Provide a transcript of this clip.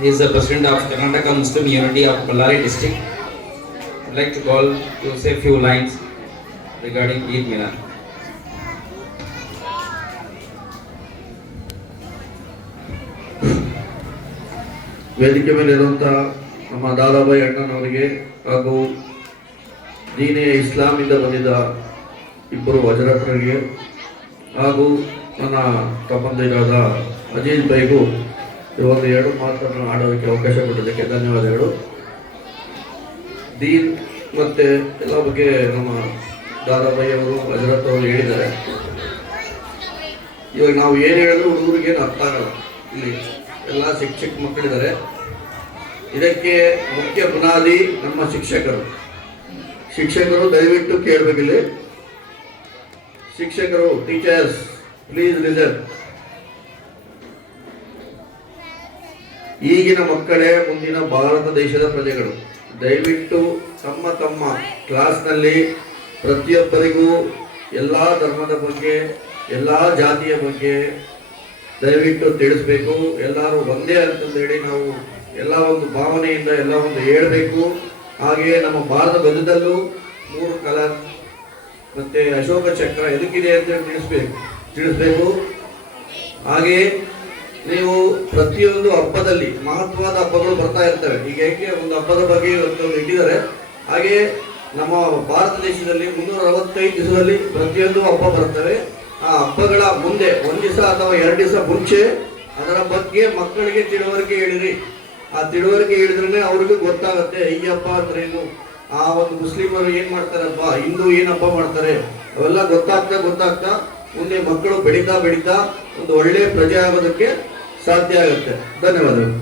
He is the president of Karnataka Muslim Unity of Ballari district. I'd like to call to say a few lines regarding Eid Milan. ವೇದಿಕೆ ಮೇಲೆ ಇರುವಂತಹ ನಮ್ಮ ದಾದಾಬಾಯಿ ಅಣ್ಣನವರಿಗೆ ಹಾಗೂ ದೀನೇ ಇಸ್ಲಾಮಿಂದ ಬಂದಿದ್ದ ಇಬ್ಬರು ವಜರಕರಿಗೆ ಹಾಗೂ ನನ್ನ ತಮ್ಮಂದಿರಾದ ಅಜೀಜ್ ಬೈಗೂ ಒಂದು ಎರಡು ಮಾತನ್ನು ಆಡೋದಕ್ಕೆ ಅವಕಾಶ ಕೊಡೋದಕ್ಕೆ ಧನ್ಯವಾದಗಳು. ದೀನ್ ಮತ್ತು ಎಲ್ಲ ಬಗ್ಗೆ ನಮ್ಮ ದಾದಾಬಾಯಿ ಅವರು ಹಜರತ್ ಅವರು ಹೇಳಿದ್ದಾರೆ. ಇವಾಗ ನಾವು ಏನು ಹೇಳಿದ್ರು ಹುಡುಗರಿಗೇನು ಅರ್ಥ ಆಗಲ್ಲ. ಇಲ್ಲಿ ಎಲ್ಲ ಚಿಕ್ಕ ಮಕ್ಕಳಿದ್ದಾರೆ. ಇದಕ್ಕೆ ಮುಖ್ಯ ಬುನಾದಿ ನಮ್ಮ ಶಿಕ್ಷಕರು ದಯವಿಟ್ಟು ಕೇಳಬೇಕಿಲ್ಲಿ. ಶಿಕ್ಷಕರು, ಟೀಚರ್ಸ್, ಪ್ಲೀಸ್ ಲಿಸನ್. ಈಗಿನ ಮಕ್ಕಳೇ ಮುಂದಿನ ಭಾರತ ದೇಶದ ಪ್ರಜೆಗಳು. ದಯವಿಟ್ಟು ತಮ್ಮ ಕ್ಲಾಸ್ನಲ್ಲಿ ಪ್ರತಿಯೊಬ್ಬರಿಗೂ ಎಲ್ಲ ಧರ್ಮದ ಬಗ್ಗೆ, ಎಲ್ಲ ಜಾತಿಯ ಬಗ್ಗೆ ದಯವಿಟ್ಟು ತಿಳಿಸ್ಬೇಕು. ಎಲ್ಲರೂ ಒಂದೇ ಅಂತಂದೇಳಿ ನಾವು ಎಲ್ಲ ಒಂದು ಭಾವನೆಯಿಂದ ಎಲ್ಲ ಒಂದು ಹೇಳಬೇಕು. ಹಾಗೆಯೇ ನಮ್ಮ ಭಾರತ ಧ್ವಜದಲ್ಲೂ 3 ಕಲರ್ ಮತ್ತು ಅಶೋಕ ಚಕ್ರ ಎದಕ್ಕಿದೆ ಅಂತ ತಿಳಿಸ್ಬೇಕು. ಹಾಗೆಯೇ ನೀವು ಪ್ರತಿಯೊಂದು ಹಬ್ಬದಲ್ಲಿ ಮಹತ್ವದ ಹಬ್ಬಗಳು ಬರ್ತಾ ಇರ್ತವೆ. ಈಗ ಹೇಗೆ ಒಂದು ಹಬ್ಬದ ಬಗ್ಗೆ ಒಂದು ಇಟ್ಟಿದ್ದಾರೆ, ಹಾಗೆಯೇ ನಮ್ಮ ಭಾರತ ದೇಶದಲ್ಲಿ 365 ದಿವಸದಲ್ಲಿ ಪ್ರತಿಯೊಂದು ಹಬ್ಬ ಬರ್ತವೆ. ಆ ಹಬ್ಬಗಳ ಮುಂದೆ 1 ದಿವಸ ಅಥವಾ 2 ದಿವಸ ಮುಂಚೆ ಅದರ ಬಗ್ಗೆ ಮಕ್ಕಳಿಗೆ ತಿಳುವಳಿಕೆ ಹೇಳಿರಿ. ಆ ತಿಳುವಳಿಕೆ ಹೇಳಿದ್ರೆ ಅವ್ರಿಗೂ ಗೊತ್ತಾಗುತ್ತೆ ಈ ಹಬ್ಬ ಅಂದ್ರೆ ಏನು, ಆ ಒಂದು ಮುಸ್ಲಿಮರು ಏನ್ ಮಾಡ್ತಾರೆ ಹಬ್ಬ, ಹಿಂದೂ ಏನ್ ಹಬ್ಬ ಮಾಡ್ತಾರೆ, ಅವೆಲ್ಲ ಗೊತ್ತಾಗ್ತಾ ಮುಂದೆ ಮಕ್ಕಳು ಬೆಳೀತಾ ಒಂದು ಒಳ್ಳೆಯ ಪ್ರಜೆ ಆಗೋದಕ್ಕೆ ಸಾಧ್ಯ ಆಗುತ್ತೆ. ಧನ್ಯವಾದಗಳು.